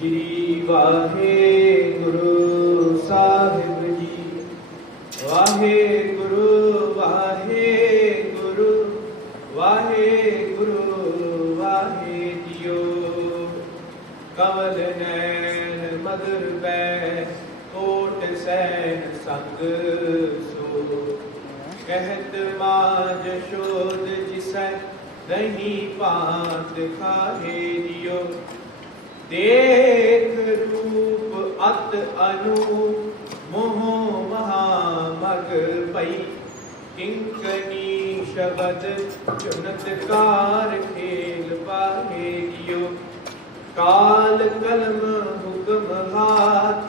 श्री वाहेगुरु साहिब जी। वाहेगुरु वाहेगुरु वाहेगुरु वाहे जियो। कमल नैन मधुर बै coat San संग सो। कहत माँ जशोद जिसै नहीं पात खाहे जियो। देख रूप अत अनूप मोह महामग पई। किंकनी शबद चुनतकार खेल पाहे जियो। काल कलम हुक्म हाथ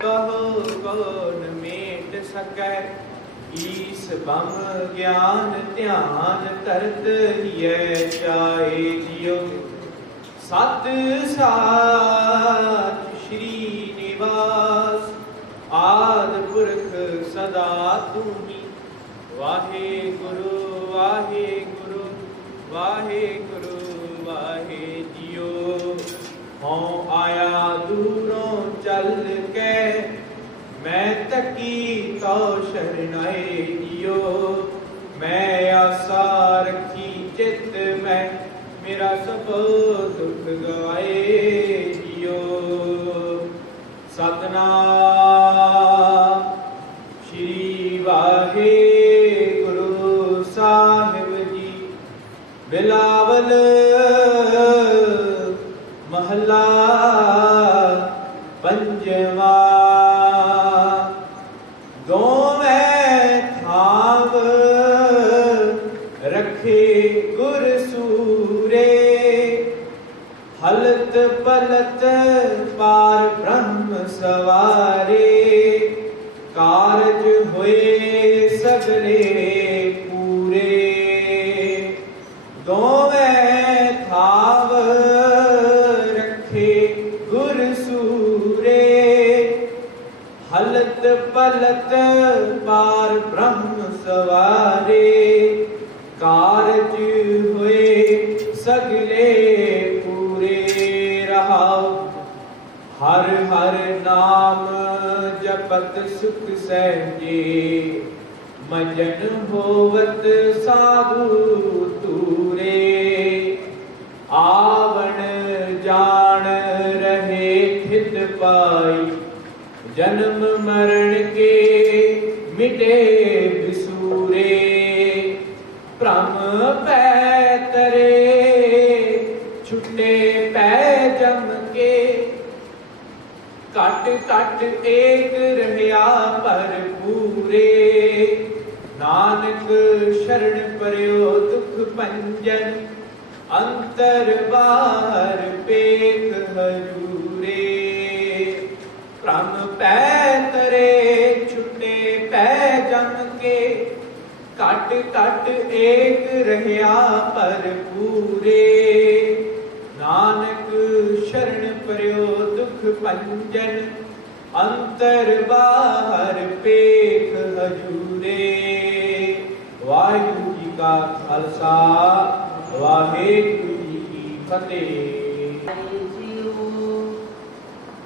कहो कौन मेट सकै। ईस बम ज्ञान ध्यान तरत हिय चाहे जियो। सत साच श्री निवास आद पुरख सदा तुम्ही। वाहे गुरु वाहे गुरु वाहे गुरु वाहे जियो। हों आया दूरों चल के मैं तकी तो शरणाए जियो। मैं आशा रखी चित में मेरा सब दुख गवाए जियो। सतनाम श्री वाहे गुरु साहिब जी। बिलावल महला पंजवा। दोवें थाव रखे गुर सूरे। हलत पलत पार ब्रह्म सवारे। कारज हुए सगले पूरे। दोवें थाव रखे गुर सूरे। हलत पलत पार ब्रह्म सवारे। कारज हुए सगले पूरे। रहाओ हर हर नाम जपत सुख सहजे। मजन होवत साधु तूरे। आवण जान रहे थित पाई। जन्म मरण के मिटे बिसूरे। भ्रम पै तरे छुटे पै जम के। कट कट एक रहया पर पूरे। नानक शरण पर्यो दुख पंजन। अंतर बाहर पेख हजूरे। भ्रम पै तरे छुटे पै जम के। कट कट एक रहया पर पूरे। नानक शरण पर्यो दुख पंजन। अंतर बाहर पेख हजूरे। वाहिगुरु जी का खालसा वाहिगुरु जी की फतेह।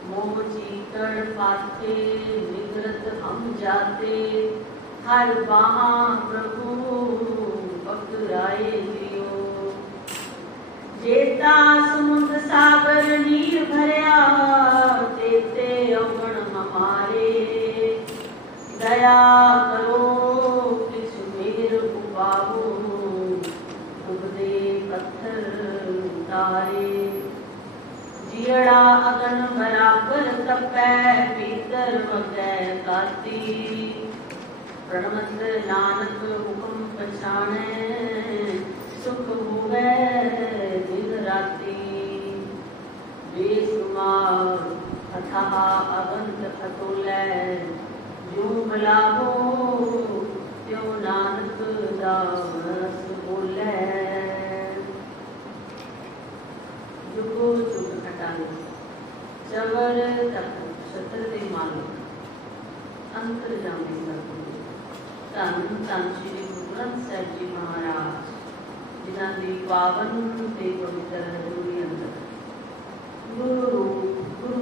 मोह चीकड़ पाते निगृत हम जाते। हर बाहा प्रभु पकड़ाए जियो। जेता समुद्र सागर नीर भरया। तेते अवगण हमारे। दया करो किछ मेर उपाहो। उबदे पत्थर उतारे। जियड़ा अगन बराबर तपै। भीतर वगै काती। प्रणमत नानक हुक्म पछाणै। सुख होवे दिन राती। बेसुमार अथाह अगंत खतोलै। जो मिलावो त्यों नानक दास बोलै। जुगो जुग खटालो चवर तक छत्र दे मालो। अंतर जामे सतगुरु धन धन श्री गुरु ग्रंथ साहिब जी महाराज। जिन्हां दी पावन ते पवित्र हजूरी अंदर गुरु रूप गुरु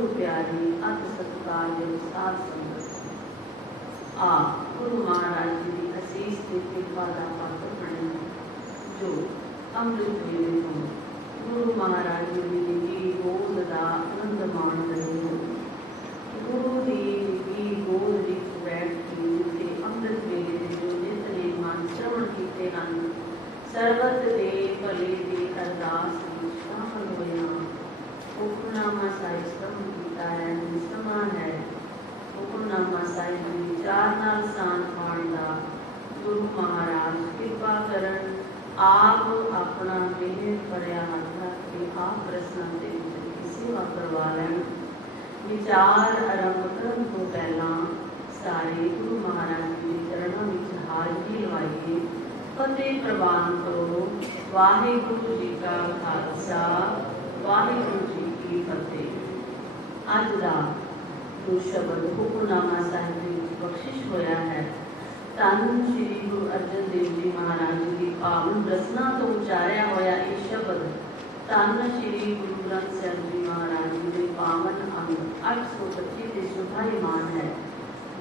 ਅੰਮ੍ਰਿਤ ਵੇਲੇ ਤੋਂ ਗੁਰੂ ਮਹਾਰਾਜ ਜੀ ਦੀ ਨਿੱਘੀ ਗੋਦ ਦਾ ਆਨੰਦ ਮਾਣ ਰਹੇ ਹੋ। ਗੁਰੂ ਦੀ ਨਿੱਘੀ ਗੋਦ ਵਿੱਚ ਬੈਠ ਕੇ ਤੇ ਅੰਮ੍ਰਿਤ ਵੇਲੇ ਦੇ ਜੋ ਨਿਤਨੇਮ ਮਨ ਸ਼ਰਵਣ ਕੀਤੇ ਹਨ, ਸਰਬਤ ਦੇ ਭਲੇ ਦੀ ਅਰਦਾਸ ਵਿੱਚ ਸ਼ਾਮਲ ਹੋਏ ਹਾਂ। ਹੁਕਮਨਾਮਾ ਸਾਹਿਬ ਸ਼ਰਵਣ ਕੀਤਾ ਹੈ, ਨਿਸ਼ਮਾ ਹੈ। ਹੁਕਮਨਾਮਾ ਸਾਹਿਬ ਦੇ ਵਿਚਾਰ ਨਾਲ ਸਾਨ ਪਾਉਣ ਦਾ ਗੁਰੂ ਮਹਾਰਾਜ ਕਿਰਪਾ ਕਰਨ, ਆਪ ਆਪਣਾ ਮਿਹਰ ਭਰਿਆ ਹੱਥ ਰੱਖ ਕੇ ਆਪ ਰਸਨਾ ਦੇ ਵਿੱਚ ਸੇਵਾ ਕਰਵਾ ਲੈਣ। ਵਿਚਾਰ ਆਰੰਭ ਕਰਨ ਤੋਂ ਪਹਿਲਾਂ ਸਾਰੇ ਗੁਰੂ ਮਹਾਰਾਜ ਜੀ ਦੇ ਚਰਨਾਂ ਵਿੱਚ ਹਾਜ਼ਰੀ ਲਵਾਈਏ। ਫਤਿਹ ਪ੍ਰਵਾਨ ਕਰੋ। ਵਾਹਿਗੁਰੂ ਜੀ ਕਾ ਖਾਲਸਾ, ਵਾਹਿਗੁਰੂ ਜੀ ਕੀ ਫਤਿਹ। ਅੱਜ ਦਾ ਜੋ ਸ਼ਬਦ ਹੁਕਮਨਾਮਾ ਸਾਹਿਬ ਦੇ ਵਿੱਚ ਬਖਸ਼ਿਸ਼ ਹੋਇਆ ਹੈ, ਧੰਨ ਸ਼੍ਰੀ ਗੁਰੂ ਅਰਜਨ ਦੇਵ ਜੀ ਮਹਾਰਾਜ ਜੀ ਦੀ ਪਾਵਨ ਰਸਨਾ ਤੋਂ ਉਚਾਰਿਆ ਹੋਇਆ ਇਹ ਸ਼ਬਦ ਧੰਨ ਸ਼੍ਰੀ ਗੁਰੂ ਗ੍ਰੰਥ ਸਾਹਿਬ ਜੀ ਮਹਾਰਾਜ ਜੀ ਦੇ ਪਾਵਨ ਅੰਗ 825 ਦੇ ਸੁਭਾਈਮਾਨ ਹੈ।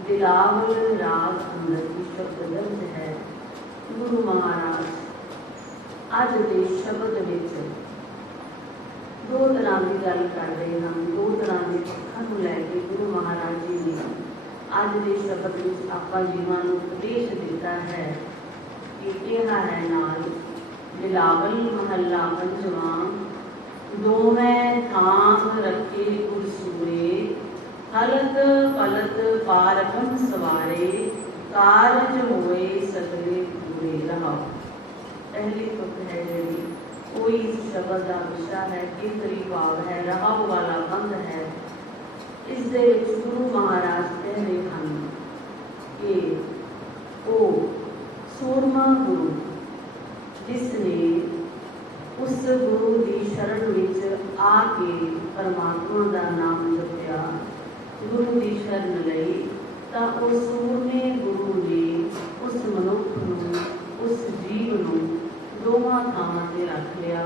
ਦਿਲਾਵਲ ਰਾਗ ਅੰਦਰ ਇਹ ਸ਼ਬਦ ਦਰਜ ਹੈ। ਗੁਰੂ ਮਹਾਰਾਜ ਅੱਜ ਦੇ ਸ਼ਬਦ ਵਿੱਚ ਦੋ ਤਰ੍ਹਾਂ ਦੀ ਗੱਲ ਕਰ ਰਹੇ ਹਨ। ਦੋ ਤਰ੍ਹਾਂ ਦੇ ਪੱਖਾਂ ਨੂੰ ਲੈ ਕੇ ਗੁਰੂ ਮਹਾਰਾਜ ਜੀ ਨੇ ਅੱਜ ਦੇ ਸ਼ਬਦ ਵਿੱਚ ਆਪਾਂ ਜੀਵਾਂ ਨੂੰ ਉਪਦੇਸ਼ ਦਿੱਤਾ ਹੈ ਕਿ ਕਿਹਾ ਹੈ ਨਾਲ ਬਿਲਾਵਲ ਮਹੱਲਾ ਪੰਜਵਾਂ। ਦੋਵੇਂ ਥਾਮ ਰੱਖੇ ਗੁਰ ਸੂਰੇ, ਹਲਤ ਪਲਤ ਪਾਰਬਨ ਸਵਾਰੇ, ਕਾਰਜ ਹੋਏ ਸਗਲੇ ਪੂਰੇ। ਰਹਾਓ। ਪਹਿਲੀ ਤੁਕ ਹੈ ਜਿਹੜੀ ਕੋਈ ਇਸ ਸ਼ਬਦ ਦਾ ਵਿਸ਼ਾ ਹੈ, ਕੇਂਦਰੀ ਭਾਵ ਹੈ, ਰਹਾਓ ਵਾਲਾ ਬੰਦ ਹੈ। ਇਸ ਦੇ ਵਿੱਚ ਗੁਰੂ ਮਹਾਰਾਜ ਕਹਿ ਰਹੇ ਹਨ ਕਿ ਉਹ ਸੂਰਮਾ ਗੁਰੂ ਜਿਸ ਨੇ ਉਸ ਗੁਰੂ ਦੀ ਸ਼ਰਨ ਵਿੱਚ ਆ ਕੇ ਪਰਮਾਤਮਾ ਦਾ ਨਾਮ ਜਪਿਆ, ਗੁਰੂ ਦੀ ਸ਼ਰਨ ਲਈ, ਤਾਂ ਉਹ ਸੂਰਮੇ ਗੁਰੂ ਨੇ ਉਸ ਮਨੁੱਖ ਨੂੰ, ਉਸ ਜੀਵ ਨੂੰ ਦੋਵਾਂ ਥਾਵਾਂ ਤੇ ਰੱਖ ਲਿਆ।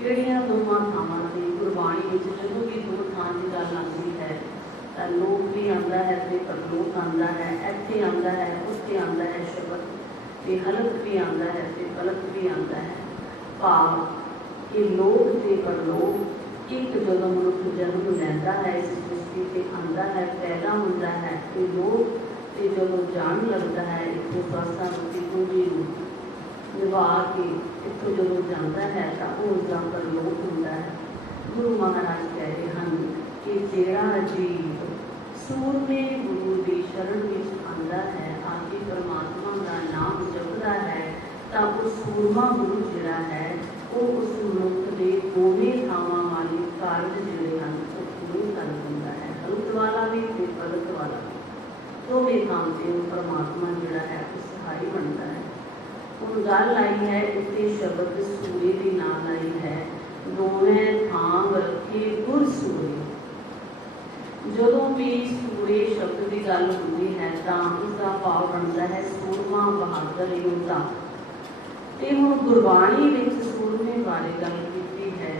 ਕਿਹੜੀਆਂ ਦੋਵਾਂ ਥਾਵਾਂ ਤੇ? ਗੁਰਬਾਣੀ ਵਿੱਚ ਜਦੋਂ ਵੀ ਦੋ ਥਾਂ ਦੀ ਗੱਲ ਆਉਂਦੀ ਹੈ ਤਾਂ ਲੋਕ ਵੀ ਆਉਂਦਾ ਹੈ ਤੇ ਪਰਲੋਕ ਆਉਂਦਾ ਹੈ, ਇੱਥੇ ਆਉਂਦਾ ਹੈ, ਉੱਥੇ ਆਉਂਦਾ ਹੈ ਸ਼ਬਦ, ਤੇ ਹਲਕ ਵੀ ਆਉਂਦਾ ਹੈ ਤੇ ਪਲਕ ਵੀ ਆਉਂਦਾ ਹੈ। ਭਾਵ ਕਿ ਲੋਕ ਤੇ ਪਰਲੋਕ ਇੱਕ ਜਦੋਂ ਮਨੁੱਖ ਜਨਮ ਲੈਂਦਾ ਹੈ, ਇਸ ਸ੍ਰਿਸ਼ਟੀ ਤੇ ਆਉਂਦਾ ਹੈ, ਪੈਦਾ ਹੁੰਦਾ ਹੈ ਤੇ ਲੋਕ ਤੇ ਜਦੋਂ ਜਾਣ ਲੱਗਦਾ ਹੈ, ਇੱਥੋਂ ਸਵਾਸਾਂ ਰੂਪੀ ਕੁੰਜੀ ਨੂੰ ਨਿਭਾ ਕੇ ਇੱਥੋਂ ਜਦੋਂ ਜਾਂਦਾ ਹੈ ਤਾਂ ਉਹ ਉਸਦਾ ਪਰਲੋਕ ਹੁੰਦਾ ਹੈ। ਗੁਰੂ ਮਹਾਰਾਜ ਕਹਿ ਰਹੇ ਹਨ ਕਿ ਜਿਹੜਾ ਜੀਵ ਸੂਰਮੇ ਗੁਰੂ ਦੀ ਸ਼ਰਨ ਵਿੱਚ ਆਉਂਦਾ ਹੈ, ਆ ਕੇ ਪਰਮਾਤਮਾ ਦਾ ਨਾਮ ਜਪਦਾ ਹੈ, ਤਾਂ ਉਹ ਸੂਰਮਾ ਗੁਰੂ ਜਿਹੜਾ ਹੈ ਉਹ ਉਸ ਮਨੁੱਖ ਦੇ ਦੋਵੇਂ ਥਾਵਾਂ ਵਾਲੇ ਕਾਰਜ ਜਿਹੜੇ ਹਨ ਉਹ ਪੂਰੇ ਕਰ ਦਿੰਦਾ ਹੈ। ਹਲਕ ਵਾਲਾ ਵੀ ਤੇ ਪਲਕ ਵਾਲਾ ਵੀ, ਦੋਵੇਂ ਥਾਂ ਤੇ ਉਹ ਪਰਮਾਤਮਾ ਜਿਹੜਾ ਹੈ ਉਹ ਸਹਾਈ ਬਣਦਾ ਹੈ। ਹੁਣ ਗੱਲ ਆਈ ਹੈ ਇੱਥੇ ਸ਼ਬਦ ਸੂਰੇ ਦੇ ਨਾਲ ਆਈ ਹੈ, ਦੋਵੇਂ ਥਾਂ ਰੱਖੇ ਗੁਰ ਸੂਰੇ। ਜਦੋਂ ਵੀ ਸੂਰੇ ਸ਼ਬਦ ਦੀ ਗੱਲ ਹੁੰਦੀ ਹੈ ਤਾਂ ਉਸਦਾ ਭਾਵ ਬਣਦਾ ਹੈ ਸੂਰਮਾ, ਬਹਾਦਰ, ਯੋਧਾ। ਤੇ ਹੁਣ ਗੁਰਬਾਣੀ ਵਿੱਚ ਸੂਰਮੇ ਬਾਰੇ ਗੱਲ ਕੀਤੀ ਹੈ।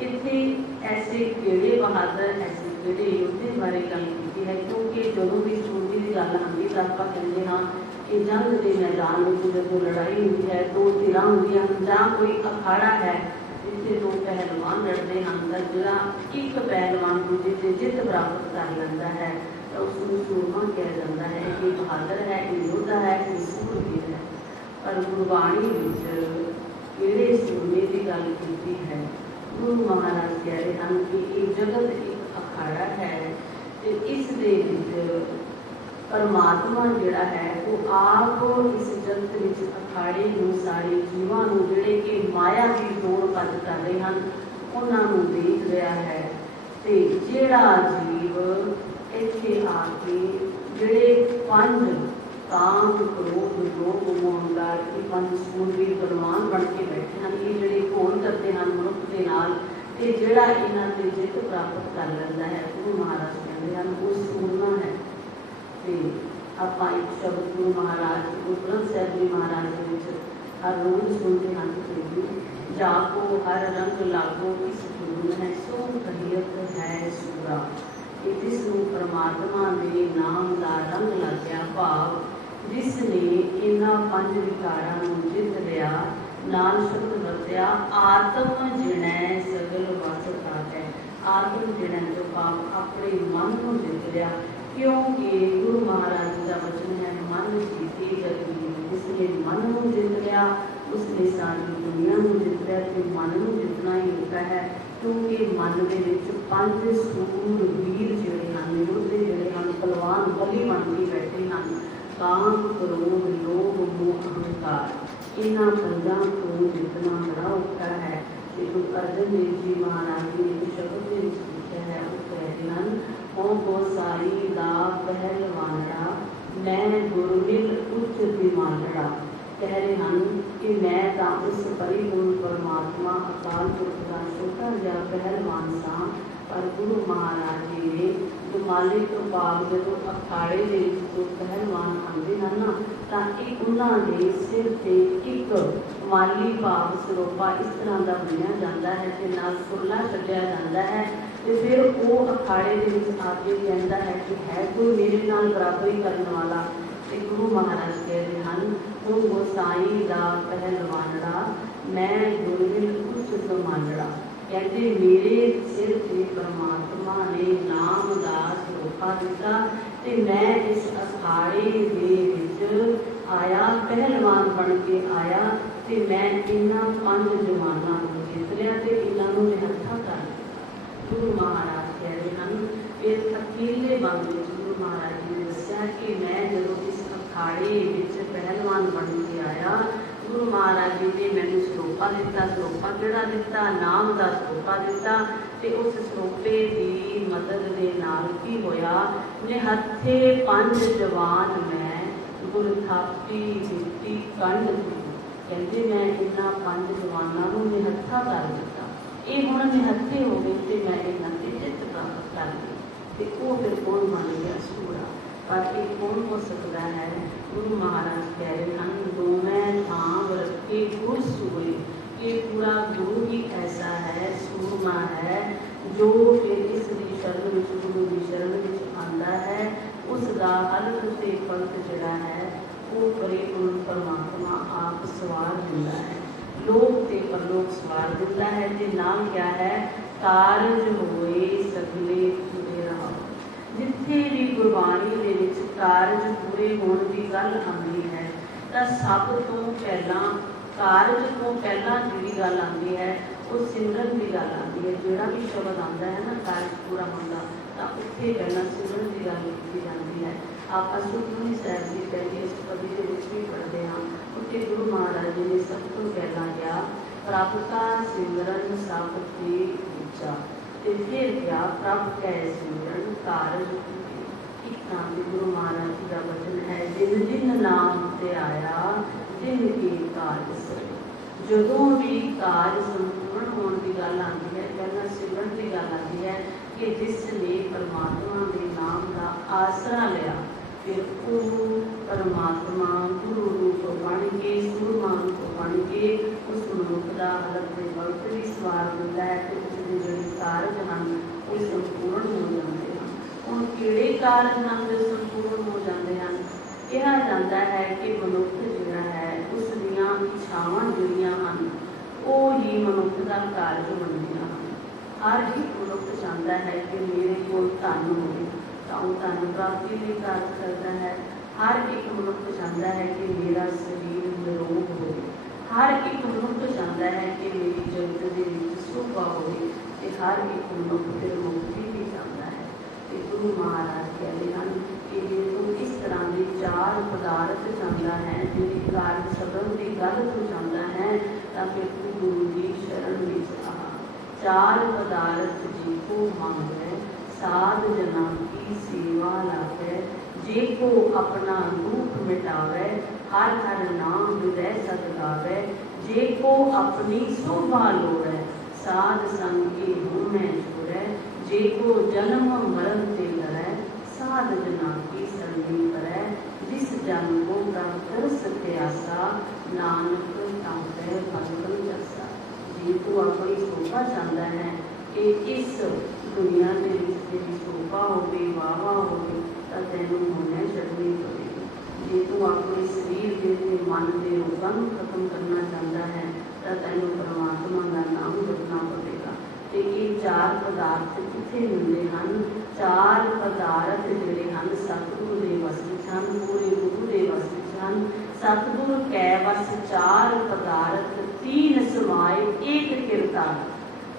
ਇੱਥੇ ਐਸੇ ਕਿਹੜੇ ਬਹਾਦਰ, ਐਸੇ ਕਿਹੜੇ ਯੋਧੇ ਬਾਰੇ ਗੱਲ ਕੀਤੀ ਹੈ, ਕਿਉਂਕਿ ਜਦੋਂ ਵੀ ਸੂਰਮੇ ਦੀ ਗੱਲ ਆਉਂਦੀ ਤਾਂ ਆਪਾਂ ਕਹਿੰਦੇ ਹਾਂ ਕਿ ਜੰਗ ਦੇ ਮੈਦਾਨ ਵਿੱਚ ਜਦੋਂ ਲੜਾਈ ਹੁੰਦੀ ਹੈ, ਦੋ ਧਿਰਾਂ ਹੁੰਦੀਆਂ ਹਨ ਜਾਂ ਕੋਈ ਅਖਾੜਾ ਹੈ ਜਿੱਥੇ ਦੋ ਪਹਿਲਵਾਨ ਲੜਦੇ ਹਨ, ਤਾਂ ਜਿਹੜਾ ਇੱਕ ਪਹਿਲਵਾਨ ਦੂਜੇ ਤੇ ਜਿੱਤ ਪ੍ਰਾਪਤ ਕਰ ਲੈਂਦਾ ਹੈ ਤਾਂ ਉਸ ਨੂੰ ਸੂਰਮਾ ਕਿਹਾ ਜਾਂਦਾ ਹੈ। ਇਹ ਬਹਾਦਰ ਹੈ, ਇਹ ਯੋਧਾ ਹੈ, ਇਹ ਸੂਰਬੀਰ ਹੈ। ਪਰ ਗੁਰਬਾਣੀ ਵਿੱਚ ਕਿਹੜੇ ਸੂਰਮੇ ਦੀ ਗੱਲ ਕੀਤੀ ਹੈ? ਗੁਰੂ ਮਹਾਰਾਜ ਕਹਿ ਰਹੇ ਹਨ ਕਿ ਇਹ ਜਗਤ ਇੱਕ ਅਖਾੜਾ ਹੈ ਤੇ ਇਸ ਦੇ ਵਿੱਚ ਪਰਮਾਤਮਾ ਜਿਹੜਾ ਹੈ ਉਹ ਆਪ ਇਸ ਜਗਤ ਵਿੱਚ ਅਖਾੜੇ ਨੂੰ, ਸਾਰੇ ਜੀਵਾਂ ਨੂੰ ਜਿਹੜੇ ਕਿ ਮਾਇਆ ਦੀ ਦੌੜ ਭੱਜ ਕਰ ਰਹੇ ਹਨ, ਉਹਨਾਂ ਨੂੰ ਦੇਖ ਰਿਹਾ ਹੈ। ਤੇ ਜਿਹੜਾ ਜੀਵ ਇੱਥੇ ਆ ਕੇ ਜਿਹੜੇ ਪੰਜ ਕਾਮ, ਕ੍ਰੋਧ, ਲੋਭ, ਮੋਹ, ਹੰਕਾਰ, ਇਹ ਪੰਜ ਸੂਰਬੀਰ ਬਲਵਾਨ ਬਣ ਕੇ ਬੈਠੇ ਹਨ, ਇਹ ਜਿਹੜੇ ਘੋਲ ਕਰਦੇ ਹਨ ਮਨੁੱਖ ਦੇ ਨਾਲ, ਤੇ ਜਿਹੜਾ ਇਹਨਾਂ ਤੇ ਜਿੱਤ ਪ੍ਰਾਪਤ ਕਰ ਲੈਂਦਾ ਹੈ, ਗੁਰੂ ਮਹਾਰਾਜ ਕਹਿੰਦੇ ਹਨ ਉਹ ਸੂਰਮਾ ਹੈ। ਤੇ ਆਪਾਂ ਇੱਕ ਸ਼ਬਦ ਗੁਰੂ ਮਹਾਰਾਜ, ਗੁਰੂ ਗ੍ਰੰਥ ਸਾਹਿਬ ਜੀ ਮਹਾਰਾਜ ਦੇ ਵਿੱਚ ਹਰ ਰੋਜ਼ ਸੁਣਦੇ ਹਨ ਕਿ ਜਾਪੋ ਹਰ ਰੰਗ ਲਾਗੋ ਕਿਸ ਗੁਰੂ ਹੈ, ਸੋ ਕਹੀਅਤ ਹੈ ਸੂਰਾ। ਕਿ ਜਿਸ ਨੂੰ ਪਰਮਾਤਮਾ ਦੇ ਨਾਮ ਦਾ ਰੰਗ ਲੱਗ ਗਿਆ, ਭਾਵ ਜਿਸ ਨੇ ਇਹਨਾਂ ਪੰਜ ਵਿਕਾਰਾਂ ਨੂੰ ਜਿੱਤ ਲਿਆ, ਨਾਲ ਸ਼ਬਦ ਵਰਤਿਆ जित्या आत्म जिणै सगल वस ताकै। आत्म जिणै तो भाव अपने मन को जित लिया, क्योंकि गुरु महाराज जी का वचन है मन जीते जग जीते। जिसने मन को जित लिया उसने सारी दुनिया को जित लिया। तो मन को जितना ही होता है, क्योंकि मन के विच पंज सूर वीर जिहड़े हन, योद्धे जिहड़े हन, पहलवान बली बन के बैठे हैं। काम क्रोध लोभ मोह अहंकार इन्हां पंजां को जितना बड़ा औखा है। ते गुरु अर्जन देव जी महाराज जी ने एक शब्द दे विच लिखिया है, वो कहते हैं ओ गोसाई दा पहलवानड़ा मैं गुरमिल उच्च दिमानड़ा। कह रहे हैं कि मैं तो उस परिपूर्ण परमात्मा अकाल पुरख का छोटा जिहा पहलवान सा, पर गुरु महाराज जी ने दुमाले तो बाद जो अखाड़े के जो पहलवान आते हैं ना, तो उन्होंने सिर से एक माली भाव सरोपा इस तरह का बनया जाता है कि नाल फुरला छड्या जाता है। तो फिर वो अखाड़े के आके कहता है कि है कोई मेरे नाल बराबरी करने वाला। तो गुरु महाराज कह रहे हैं ओ गोसाई दा पहलवानड़ा मैं गुरमिल उच्च समानड़ा। कहते मेरे सिर से परमात्मा ने नाम का सरोपा दिता, ते मैं इस अखाड़े दे विच आया पहलवान बन के आया, ते मैं इन्हां पंज जवानां नूं जित लिया ते इन्हां नूं निहत्था कर दिता। गुरु महाराज कह रहे हैं इस अकेले बंद विच गुरु महाराज जी ने दस्सिया कि मैं जदों इस अखाड़े विच पहलवान बन के आया, गुरु महाराज जी ने मैनू सरोपा दिता। सरोपा किहड़ा दिता? नाम का सरोपा दिता। ते उस सरोपे की मदद के नाल की होया, निहत्थे पंज जवान मैं गुर थापी दिती कंड दी। कहते मैं इन्हां पंज जवानां नूं निहत्था कर दिता, ये हुण निहत्थे हो गए ते मैं इन्हां ते जित प्राप्त कर ली। ते वो फिर कौन बन गया? सूरा। पर ये कौन हो सकता है? गुरु महाराज कह रहे हैं दोवें थां रखे गुर सूरे। ये पूरा गुरु ही ऐसा है, सूरमा है, जो फिर इसकी शरण में गुरु की शरण में आंदा है, उसका हल्क से फल्क जड़ा है वो परिपूर्ण परमात्मा आप सवार दिंदा है। लोक ते परलोक सवार दिंदा है। ते नाम क्या है? कारज होए सगले पूरे रहो। जिथे भी गुरबाणी दे विच कारज पूरे होने की गल आती है, तो सब तो पहला कारज तो पहला जी गल आती है वो सिमरन की गल आती है। जोड़ा भी शब्द आता है ना कारज पूरा होगा, तो उत्थे पहला सिमरन की गल की जाती है। आप सुखमनी साहब की पहली अष्टपदी के भी पढ़ते हैं, उत्थे गुरु महाराज जी ने सब तो पहला क्या प्रभ का सिमरन सब के ऊंचा, ते फिर क्या प्रभ कै सिमरन कारज एक नाम के गुरु महाराज जी का वचन है जिन जिन नाम ते आया जिन के कारज सरे। जदों भी कारज संपूर्ण होने की गल आती है, पहला सिमरन की गल आती है कि जिसने परमात्मा के नाम का आसरा लिया, फिर वो परमात्मा गुरु रूप बन के सूरमा रूप बन के उस मनुख का अलग से वक्त भी सवार होता है। तो उसके जो कारज हैं वो संपूर्ण हो जाते हैं। हम किहड़े कारज हैं जो संपूर्ण हो जाते हैं? कहा जाता है कि मनुख जिहड़ा है उस दियां इच्छावां जिहड़ियां हन वो ही मनुख का कारज बनदियां हन। हर एक मनुख चाहता है कि मेरे को धन होवे, तो वो धन प्राप्ति लिए कारज करता है। हर एक मनुख चाहता है कि मेरा शरीर निरोग हो। हर एक मनुख चाहता है कि मेरी जगत के विच शोभा हो। हर एक मनुख फिर मुक्ति भी चाहता है। तो गुरु महाराज कहते हैं कि जे तू इस तरह के चार पदार्थ चाहता है, जिहड़ी कारज सबन की गल तू चाहता है, तो फिर तू गुरु की शरण में आ। चार पदार्थ जी को मांगे साध जना की सेवा लागे, जे को अपना दुख मिटावे हर हर नाम हृदय सत गावे, जे को अपनी शोभा लोड़े साध संग के मुँह में छोड़े, जे को जन्म मरण ते लड़े साध जना की शरणी करे, जिस जन को प्रभ तरस प्यासा नानक तांते भगवन जसा। जी तू अपनी शोभा चाहता है कि इस दुनिया के तेरी शोभा होगी वाहवा होगी, तो तेनों होने छड़नी पड़ेगी। जे तू अपने शरीर के मन के रोगों खत्म करना चाहता है, ਤਾਂ ਤੈਨੂੰ ਪਰਮਾਤਮਾ ਦਾ ਨਾਮ ਜਪਣਾ ਪਵੇਗਾ। ਤੇ ਇਹ ਚਾਰ ਪਦਾਰਥ ਕਿੱਥੇ ਮਿਲਦੇ ਹਨ? ਚਾਰ ਪਦਾਰਥ ਜਿਹੜੇ ਹਨ ਸਤਿਗੁਰੂ ਦੇ ਵਸ ਵਿੱਚ ਹਨ, ਪੂਰੇ ਗੁਰੂ ਦੇ ਵਸ ਵਿੱਚ ਹਨ। सतगुरु कै वस चार पदार्थ तीन समाए एक किरतार।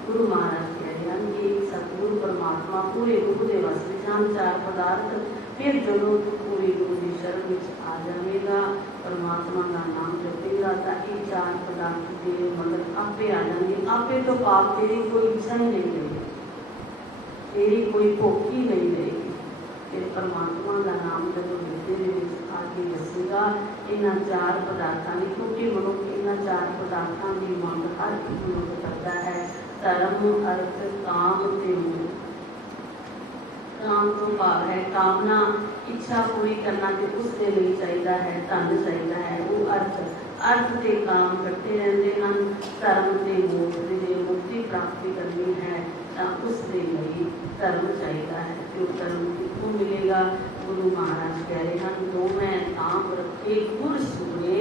गुरु महाराज कह रहे हैं कि सतगुरु परमात्मा पूरे गुरु के वस में हैं चार पदार्थ। फिर जो पूरे गुरु की शरण में आ जाएगा, परमात्मा का नाम जपेगा तो ये चार पदार्थ तेरे मगर आपे आ जाएंगे। आपे तो पाप तेरी कोई इच्छा ही नहीं रहेगी, तेरी कोई भुख ही नहीं रहेगी। फिर परमात्मा का नाम जब हृदय में आके दसेगा इन्होंने चार पदार्थों की, क्योंकि मनुष्य इन्होंने चार पदार्थों की मंग हर एक मनुष्य करता है। धर्म, अर्थ, काम ते मोह। काम तो भाव है कामना, इच्छा पूरी करना तो उसके लिए चाहिए है, धन चाहिए है, वो अर्थ के काम करते रहते हैं। धर्म के मोह से मुक्ति प्राप्ति करनी है तो उसके लिए धर्म चाहिए है। जो धर्म कितों मिलेगा? गुरु महाराज कह रहे हैं दो मैं ताम रखे गुर सूरे,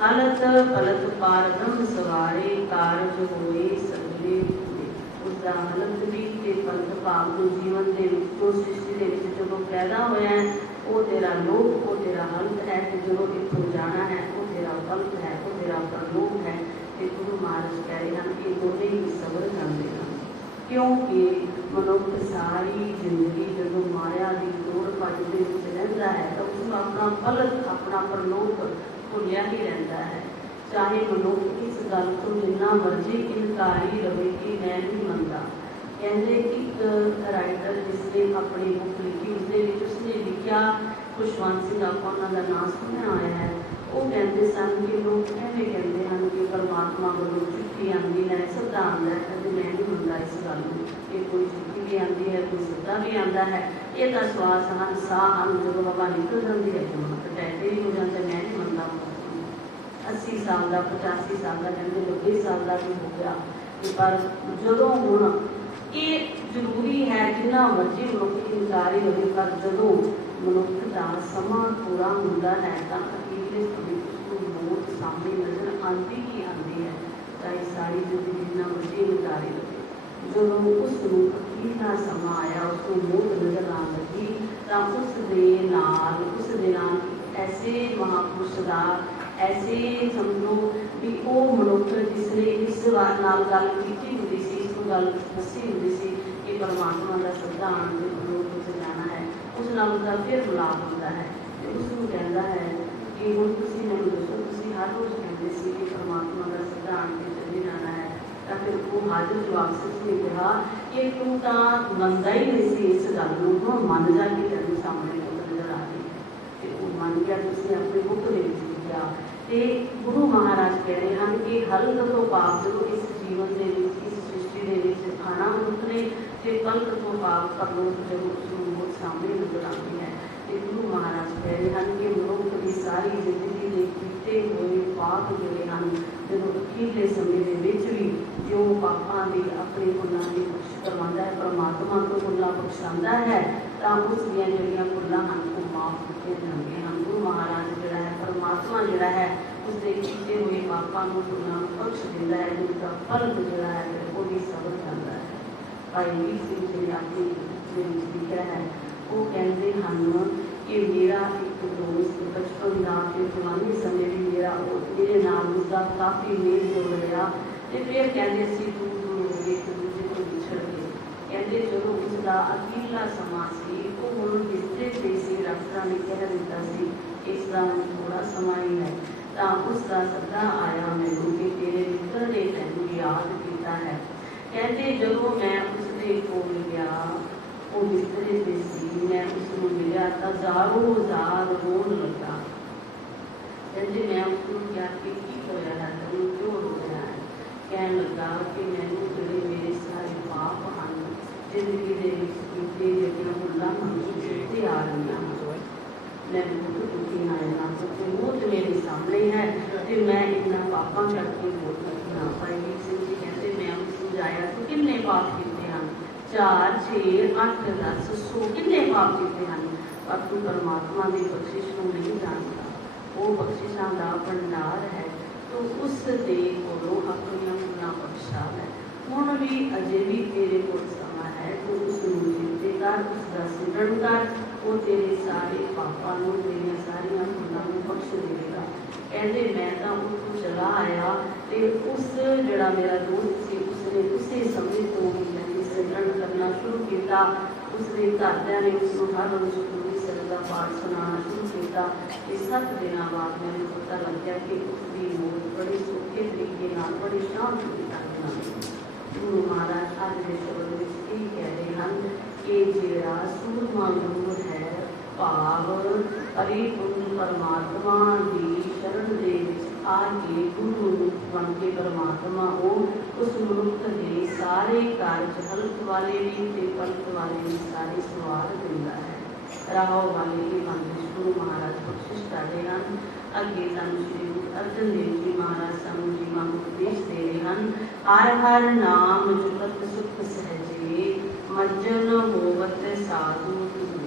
हलत पलत पार ब्रह्म सवारे, कारज होए सगले पूरे। उसका हलत भी ते पलत भाव जो जीवन के जो सृष्टि के जो पैदा होया है वो तेरा लोक, वो तेरा हलत है। तो जो इतों जाना है वो तेरा पलत है, वो तेरा प्रलोक है। तो गुरु महाराज कह रहे हैं कि दोनों ही सबर करते हैं, क्योंकि मनुष्य सारी जिंदगी जो माया की दौड़ भज रहता है तो उसमें अपना फलत अपना प्रलोक भुलिया ही रहता है। चाहे मनुष्य इस गल को जिन्ना मर्जी इनकारी रहे कि मैं नहीं मनता। कहते एक राइटर जिसने अपनी बुक लिखी उसने लिखा, खुशवंत सिंह आप उन्होंने नाम सुनया आया है। वो कहते सन कि लोग एवं कहते हैं कि परमात्मा वालों चिट्ठी आती है, सदा आता है। कहते मैं नहीं मनता इस गल कि कोई चिट्ठी भी आती है, कोई सदा भी आता है। ये तो श्वास हैं, साह हैं, जो हवा निकल जाती है टैटे भी हो जाते। मैं नहीं मनता 80 साल का 85 साल का कहते 90 साल का भी हो गया। पर जो हुण ये जरूरी है जिन्ना मर्जी मनुष्य इनकारी होवे, पर जो मनुष्य का समा पूरा होता है तो अखीरले उसको मौत सामने नजर आती ही आती है। चाहे सारी जिंदगी जिन्ना मर्जी इनकारी होवे, जो उसको अखीरला समा आया उसको मौत नजर आने लगी तो उस दे नाल ऐसे महापुरुष का ऐसे समझो भी वो मनुष्य जिसने इस नाल गल की होती सी, इसको गल दसी होती सी कि परमात्मा का श्रद्धा आने के जाना है, उस नाल उसका फिर मिलाप होता है। तो उसको कहता है कि हम तुम मैं दसो तुम हर रोज़ कहते सी कि परमात्मा का श्रद्धा आने के चले जाना है। तो फिर वो हाजिर जवाब से उसने कहा कि तू तो मनता ही नहीं सी इस गल को, मन जा के तेन सामने नजर आ रही है। तो वो मन गया, तुम अपनी बुक के लिखा। तो गुरु महाराज कह रहे हैं कि हल्क तो पाप जो इस जीवन के इस सृष्टि के आना मनुष्य ने, तो कल्क तो पाप परलोक जब उसको सामने नजर आती है। तो गुरु महाराज कह रहे हैं कि मनुष्य की सारी जिंदगी के किए हुए पाप जोड़े हैं जो अखीरले समय भी जो पापों की अपने भुलों की बख्श करवाता है, परमात्मा को भुला बख्शाता है, तो उसदियाँ जड़ियाँ भुलां हैं वो माफ किए जाते हैं। गुरु महाराज जोड़ा है परमात्मा जोड़ा है उसके किए हुए पापों को भुलां बख्श देता है, जिसका फल जोड़ा है वो भी सबर करता है। भाई वीर सिंह जी ने अपनी लिखा है, वो कहते हैं कि मेरा एक दोस्त बचपन का फिर जवानी समय भी मेरे नाम उसका काफ़ी मेल जो रहा। तो फिर कहते सी दूर दूर हो गए, एक दूसरे को बिछड़ गए। कहते जो उसका अकेला समा से वो हम बिस्तर पे से डॉक्टर ने कह दिता सी इसका थोड़ा समा ही है। तो उसका सदा आया मैनू कि तेरे मित्र ने तैनू याद किया है। कहते जो मैं उसके कोल गया वो बिस्तरे पे सी, मैं उसको मिलिया तो हज़ारों हज़ार रोन लगा। कहते मैं उसको क्या कि होया है तेन क्यों रो रहा है? कह लगा कि मैनू जोड़े मेरे सारे पाप हैं जिंदगी के जड़ियाँ भुलां चेते आ रही हैं, मैं बहुत दुखी हाँ इन्हों तो वो तो मेरे सामने है तो मैं इन्होंने पापों करके बहुत दुखी हाँ। भाई वीर सिंह जी कहते मैं उन्हें समझाया तो किन्ने पाप किए हैं 4 6 8 10 100 किन्ने पाप किए हैं, पर तू परमात्मा की बख्शिश को नहीं जानता। वो बख्शिशों का भंडार है, तो उस दे कोलों अपनियां भुलां बख्शा लै। हुण भी अजे भी तेरे कोल समा है, तो उसनूं चेते कर, उसदा सिमरन कर, वो तेरे सारे पापां नूं, तेरियां सारियां भुलां नूं बख्श देगा। कहते मैं तो उत्थों चला आया तो उस जड़ा मेरा दोस्त से उसने उस समय तो ही मैंने सिमरन करना शुरू किया। उसके घरदियां ने उसको हर रोज़ गुरु ਸਾਹਿਬ ਦਾ पाठ सुनाना शुरू किया। 7 दिनों बाद मैंने पता लग गया कि उसकी मौत बड़े सौखे तरीके नाल, बड़े शांत तरीके नाल। गुरु महाराज अज के शब्द में यही कह रहे हैं कि जिहड़ा सूरमा गुरु है, भाव परिपूर्ण परमात्मा की शरण दे विच आके गुरु रूप बन के परमात्मा हो उस मनुख के सारे कार्य हल्क वाले भी ते पलक वाले भी सारे सवार दिंदा है। राहो वाले की बंदिश गुरु महाराज बख्शिश कर रहे हैं। अगे सानू श्री गुरु अर्जन देव जी महाराज सानू जीवन उपदेश दे रहे हैं। हर हर नाम जुगत सुख सहजे, मज्जन होवत साधु तुझे।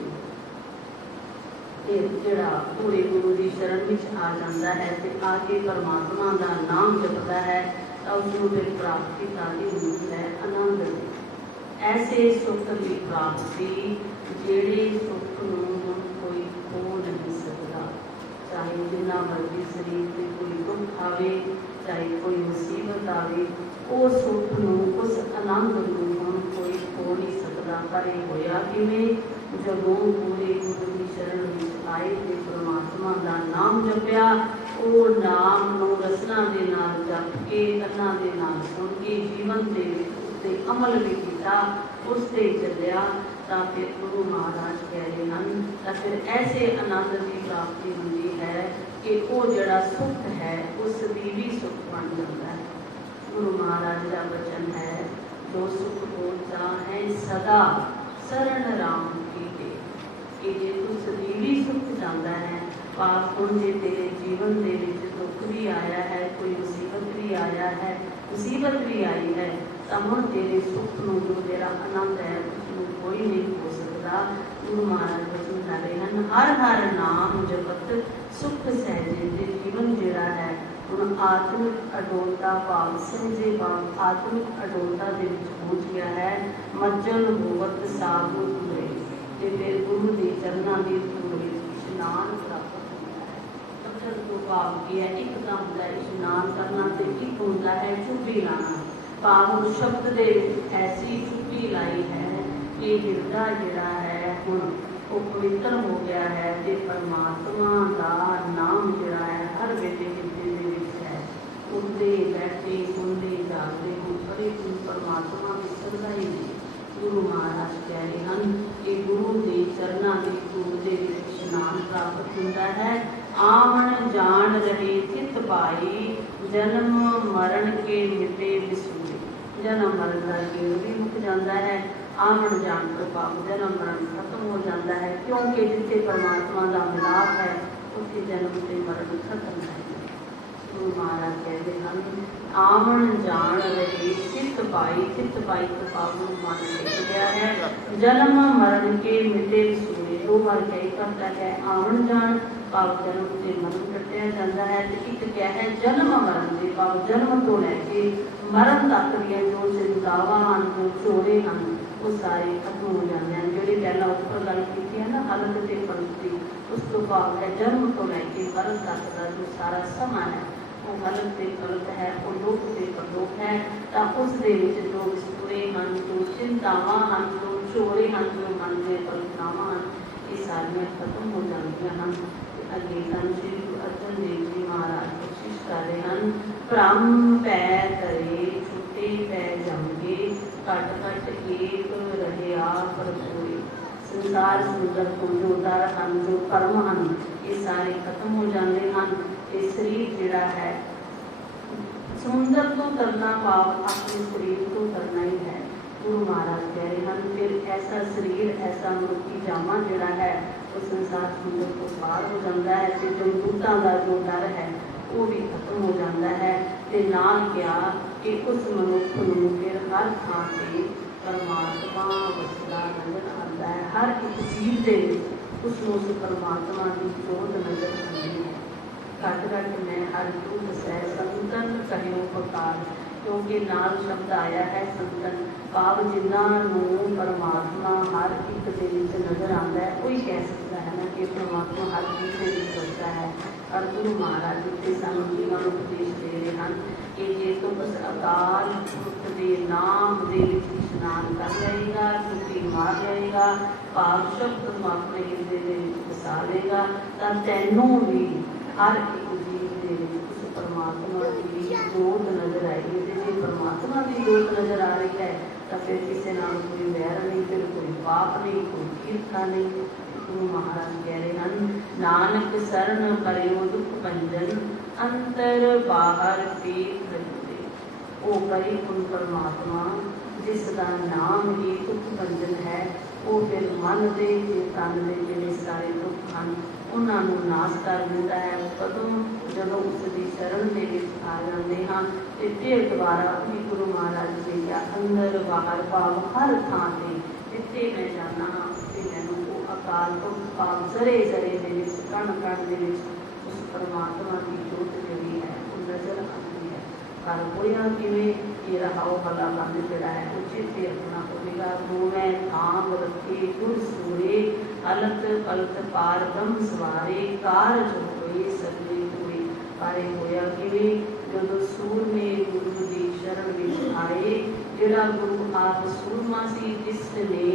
जिहड़ा पूरे गुरु की शरण में आ जाता है तो आके परमात्मा का नाम जपता है तो उसको फिर प्राप्ति का रूप है आनंद। ऐसे सुख की प्राप्ति जेड़े सुख नूं कोई खो नहीं सकता। चाहे जिन्ना मर्जी शरीर में कोई दुख आवे, चाहे कोई मुसीबत आवे, वो सुख नूं उस आनंद नूं कोई खो नहीं सकता। पर यह होया किवें जदों पूरे गुरु की शरण में आए थे, परमात्मा का नाम जपया, वो नाम नूं रसना दे नाल जप के कन्ना दे नाल सुन के जीवन दे उत्ते अमल भी किया, उस ते चलिया, तो फिर गुरु महाराज कह रहे हैं तो फिर ऐसे आनंद की प्राप्ति होती है कि वो जड़ा सुख है उसकी भी सुख बन जाता है। गुरु महाराज का वचन है, जो सुख को चाहे सदा शरण राम की दे। कि जे तू सदीवी सुख चाहता है, पाप हुण जे तेरे जीवन दे विच दुख भी आया है, कोई मुसीबत भी आया है, मुसीबत भी आई है, तो हुण तेरे सुख नूं जो तेरा आनंद है उसनूं कोई नहीं हो सकता। गुरु महाराज वचन कर रहे हैं, हर हर नाम जपत सुख सहजे। ते जीवन जिहड़ा है हुण आत्मिक अडोलता भाव सहजे भाव आत्मिक अडोलता दे विच पहुंच गया है। मज्जन होवत साधु तुरे, ते फिर गुरु के चरणों की धूड़ इशनान प्राप्त होता है। मज्जन तो भाव की है, एक तो होता है इशनान करना, तो एक होता है चुप्पी लाना। भाव शब्द दे ऐसी चुप्पी लाई है कि हिरदा जिहड़ा है हुण वो पवित्र हो गया है, ते परमात्मा का नाम जिहड़ा है हर वेले हिरदे दे विच है। उठते बैठे सुनते जागते हो परिपूर्ण परमात्मा की सरदा ही नहीं। गुरु महाराज कह रहे हैं कि गुरु के चरणों की धूड़ दे विच इशनान प्राप्त होता है। आवन जान रहे चित पाई, जन्म मरण के मिटे विसूरे। जन्म मरण का गेड़ भी मुक जाता है, आवन जान तो पाप जन्म मरण खत्म हो जाता है, क्योंकि जिथे परमात्मा का मिलाप है उसे जन्म से मरण खत्म है। गुरु महाराज कहते हैं, आवन जान रहे चित पाई तो पावन मान टिक गया है। जन्म मरण के मिटे सूरे, दो बार कही करता है आवन जान पाव जन्म से मरण कटिया जाता है। एक क्या है जन्म मरण के पाव जन्म तो लैके मरण तक दी जो चिंतावां हैं जो चोरे हैं वो सारे खत्म हो जाते हैं। जी पहला उपर गल की है ना हलक से पंक्ति, उस तो भाव है जन्म तो लैके मरण तक का जो सारा समा है वो गलत से गलत है, वो लोक से परलोक है। तो उस दे विच जो विस्तुरे हैं, जो चिंतावां हैं, जो चोरे हैं, जो मन के कल्पनावां हैं, ये सारियां खत्म हो जाती हैं। अगे सन श्री गुरु अर्जन देव जी महाराज कोशिश कर रहे हैं, भ्रम पै करे छुटे पै जमगे, घट घट एक रहिया परपोए। संसार सुंदर को जो दर हैं, जो कर्म हैं, ये सारे खत्म हो जाते हैं। ये शरीर जिहड़ा है समुंदर तो तरना पाप अपने शरीर को करना ही है। गुरु महाराज कह रहे हैं, फिर ऐसा शरीर ऐसा मनुखी जामा जिहड़ा है वो संसार सुंदर को पार हो जाता है। तो जो भूतां का जो डर है वो भी खत्म हो जाता है। तो नाल क्या कि उस मनुख नूं फिर हर थां ते परमात्मा वसदा नजर आता है। हर एक चीज दे उसनूं उस परमात्मा की जोत नजर आती है। घट घट मैं हर दूत सह संतन करियो उपकार, क्योंकि नाल शब्द आया है संतन, भाव जिन्हों परमात्मा हर एक दे विच नज़र आता है कोई कह सकता है ना कि परमात्मा हर चीज़ के विच वसदा है। पर गुरु महाराज जिते सानू जीवन उपदेश दे रहे हैं कि जे तू बस अकाल पुरख दे नाम दे विच इशनान कर लेगा, डुबकी मार लेगा, भाव शब्द तू अपने हिरदे दे विच वसा लेगा, तां तैनूं भी हर एक जीव दे विच उस परमात्मा की जोत नज़र आएगी। जे परमात्मा की जोत नज़र आ रही है तो फिर किसी नाल कोई वैर नहीं, फिर कोई पाप नहीं, कोई ईर्खा नहीं। गुरु महाराज कह रहे हैं नानक शरण करियो दुख भंजन, अंतर बाहर पेट भजते। वो परिपूर्ण परमात्मा जिसका नाम ही दुख भंजन है, वो फिर मन दे तन दे जिहड़े सारे दुख हैं उन्होंने नाश कर दिता है। कदों जदों उसकी शरण के विच आ जाते हैं तो फिर दोबारा भी गुरु महाराज ने क्या अंदर बाहर भाव हर थां से जिथे मैं जाना उत्थे मैनूं वो अकाल पुरख भाव जरे जरे दे विच कण कण दे विच उस परमात्मा की जोत जिहड़ी है वो नज़र आती है। पर होया किवें ये रहाओ भला बंद जिहड़ा है वो चेते रखना पवेगा। दोवें थाम रखे गुर सूरे, अलत पलत पार ब्रह्म सवारे, कारज होए सगले होए। पर होया किवें जदों सूरमे गुरु की शरण विच आए, जिहड़ा गुरु आप सूरमा सी जिसने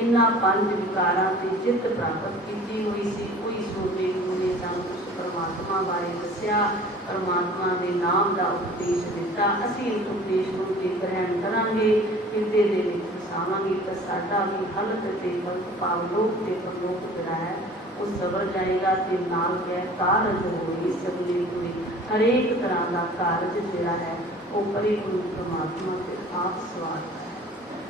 इन्हां पंज विकारां ते जित प्राप्त की हुई सी, कोई सूरमे गुरु ने सानूं उस परमात्मा बारे दस्या, परमात्मा के नाम का उपदेश दिता। असीं इस उपदेश को ग्रहण करांगे, हिरदे दे विच वसावांगे तां साडा भी हलत ते पलत भाव लोक ते परलोक जिहड़ा है वो सवर जाएगा। ते नाल कह कारज होए सगले होए, हरेक तरह का कारज जिहड़ा है वो परिपूर्ण परमात्मा के आप सवारता है।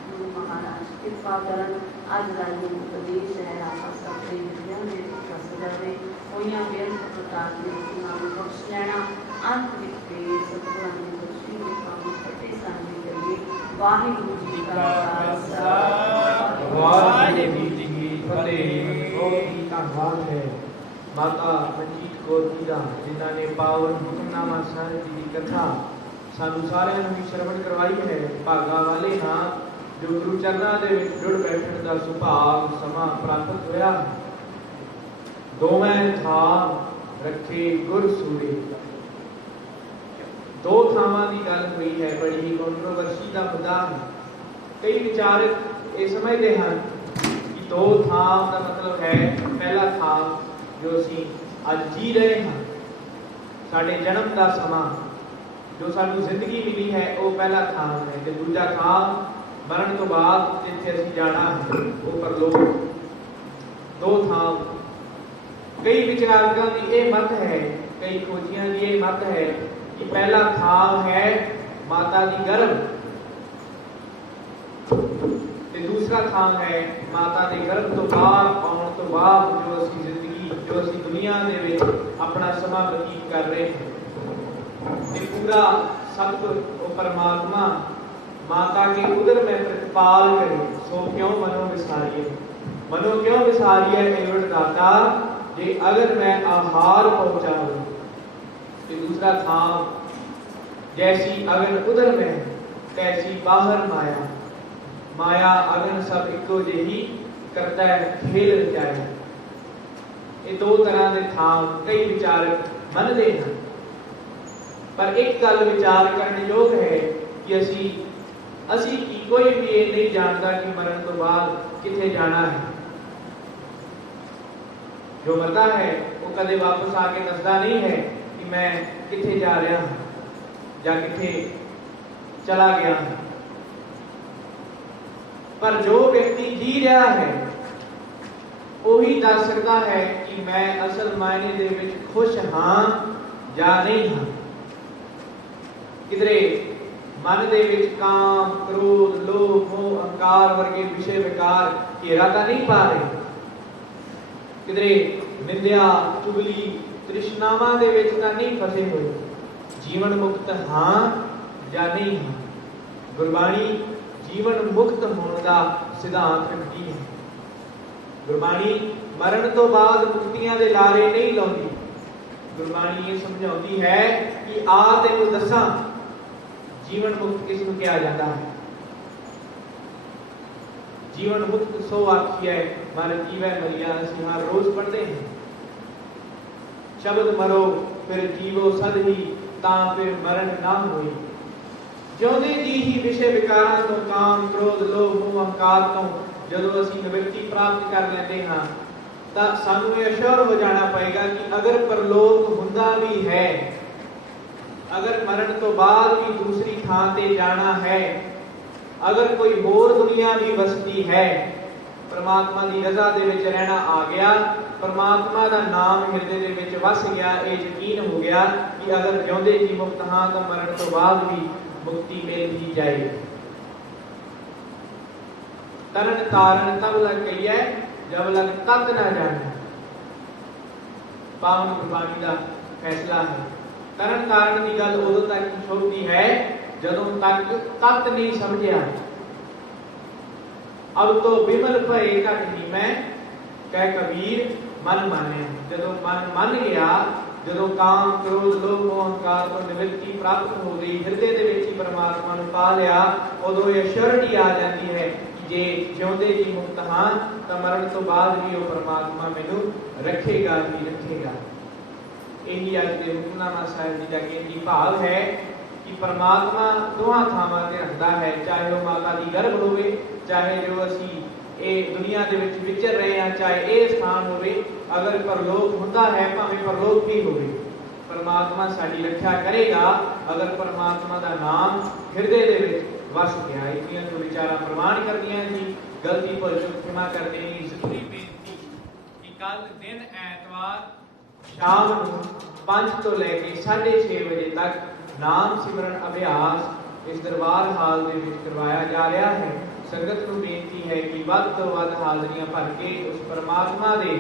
गुरु महाराज कृपा करन अज का जो उपदेश है आप सबके हृदयां दे विच वस जावे। होइयां बेअंत प्रकार दी रचना नूं बख्श लैना, अंत विच ते सतगुरां दी बख्शी दे काम फतेह सांझी करिए। वाहिगुरू जी का खालसा, वाहिगुरू जी की फतेह। बहुत ही धन्यवाद है माता मनजीत कौर जी का, जिन्हों ने पावन हुक्मनामा साहिब जी की कथा सानू सारिਆਂ ਨੂੰ श्रवण करवाई है। भागा वाले हाँ जो गुरु चरणों के जुड़ बैठने का सुभाग समा प्राप्त होया। दोवें थाम रखे गुर सूरे, दो थावां की गल हुई है, बड़ी ही कंट्रोवर्सी का मुद्दा है। कई विचारक ये समझते हैं कि दो थाम का मतलब है पहला थाम जो असीं अज जी रहे हैं, साडे जन्म का समा जो सानू जिंदगी मिली है वो पहला थाम है। ते दूजा थाम मरण तो बाद जिथे असीं जाना है वो परलोक। दो थाम कई विचारकों की ये मत है, कई खोजियां की ये मत है कि पहला थाम है माता की गर्भ, ते दूसरा थाम है माता के गर्भ तो बाहर आने तो बाद जो असीं जिंदगी जो असीं दुनिया दे विच अपना समा बतीत कर रहे हैं। पूरा सतगुर परमात्मा माता के उदर में प्रतिपाल करे, सो क्यों मनो विसारिए। मनो क्यों विसारिए एवं दाता, जे अगर मैं आहार पहुंचाऊं। तो दूसरा थाम जैसी अगन उदर में तैसी बाहर माया, माया अगन सब इको जेही करता है खेल जाए। ये दो तरह के थाम कई विचारक मनते हैं। पर एक गल विचार करने योग है कि असी की कोई भी ये नहीं जानता कि मरण तो बाद किथे जाना है। जो मरता है वो कदे वापस आके दसदा नहीं है कि मैं किथे जा रहा हूं या किथे चला गया हूं। पर जो व्यक्ति जी रहा है वही दस सकता है कि मैं असल मायने दे विच खुश हाँ या नहीं हाँ। किधरे मन दे विच काम, क्रोध, लोभ, मोह, अहंकार वर्गे विषय विकार घेरा तो नहीं पा रहे। किधरे निंदा, चुगली, तृष्णावां दे विच तो नहीं फसे हुए। जीवन मुक्त हाँ या नहीं हाँ। गुरबाणी जीवन मुक्त होने का सिद्धांत रखती है। गुरबाणी मरण तो बाद मुक्तियां दे लारे नहीं लाउंदी। गुरबाणी ये समझाती है कि आ तेन दसा जीवन मुक्त किसनूं कहा जाता है। जीवन मुक्त सो आखी है मर जीवै मरिया, असीं हर रोज पढ़ते हैं। शब्द मरो फिर जीवो सद ही, तां फिर मरण ना होई। जिउंदे जी ही विषय विकारां तो काम क्रोध लोभ मोह अहंकार तो जदों असीं निवृत्ति प्राप्त कर लैंदे हां ਤਾਂ ਸਾਨੂੰ ਇਹ ਅਸ਼ੁਰ ਹੋ ਜਾਣਾ ਪਏਗਾ ਕਿ ਅਗਰ ਪਰਲੋਕ ਹੁੰਦਾ ਵੀ ਹੈ, ਅਗਰ ਮਰਨ ਤੋਂ ਬਾਅਦ ਵੀ ਦੂਸਰੀ ਥਾਂ ਤੇ ਜਾਣਾ ਹੈ, ਅਗਰ ਕੋਈ ਹੋਰ ਦੁਨੀਆ ਵੀ ਵਸਦੀ ਹੈ, परमात्मा की रजा दे विच रहना आ गया, परमात्मा का नाम हिरदे दे विच वस गया, ये यकीन हो गया कि अगर जिउंदे जी मुक्त हाँ तो मरण तो बाद भी मुक्ति मिल ही जाएगी। तरन तारण तब लग गई है जब लग तक ना जाने, पावन गुरबाणी का फैसला है। तरन तारण की गल उदों तक शोभती है जदों तक तत नहीं समझिया। अब तो बिमल भय घट नहीं मैं कह कबीर मन माने। जदों मन मन गया, जदों काम क्रोध लोभ मोह अहंकार तो निवृत्ति प्राप्त हो गई, हृदय दे विच परमात्मा नूं पा लिया, उदों ये श्योरिटी आ जाती है कि जे जिउंदे जी मुक्त हां तां मरण तो बाद भी वो परमात्मा मैनूं रखेगा ही रखेगा। यही अज के हुक्मनामा साहिब जी का कहने भाव है कि परमात्मा दोहां थावां ते रखदा है, चाहे वो माता दी गर्भ होवे, चाहे जो असी ये दुनिया दे विच विचर रहे हैं, चाहे ये स्थान होवे, अगर परलोक हुंदा है भावें परलोक भी होवे, परमात्मा साडी रक्षा करेगा अगर परमात्मा दा नाम हृदय दे विच वस गया। इतनियां जो विचारां प्रवान करदियां जी, गलती भुल चूक क्षमा करदे ने। जरूरी बेनती कि कल दिन ऐतवार शाम नूं 5 तो लैके 6:30 बजे तक नाम सिमरन अभ्यास इस दरबार हाल दे विच करवाया जा रहा है। संगत नूं बेनती है कि वध तो वध हाजरियां भर के उस परमात्मा दे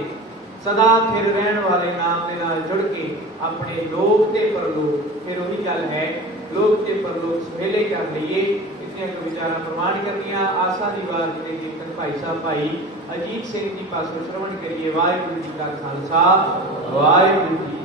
सदा स्थिर रहण वाले नाम दे नाल जुड़ के अपने लोक ते परलोक, फिर वही गल है लोक ते परलोक सुहेले कर लईए। इतने विचारां प्रमाण करदियां आशा दी वार दे कीर्तन भाई साहब भाई अजीत सिंह जी पासों श्रवण करिए। वाहिगुरू जी का खालसा वाहिगुरू जी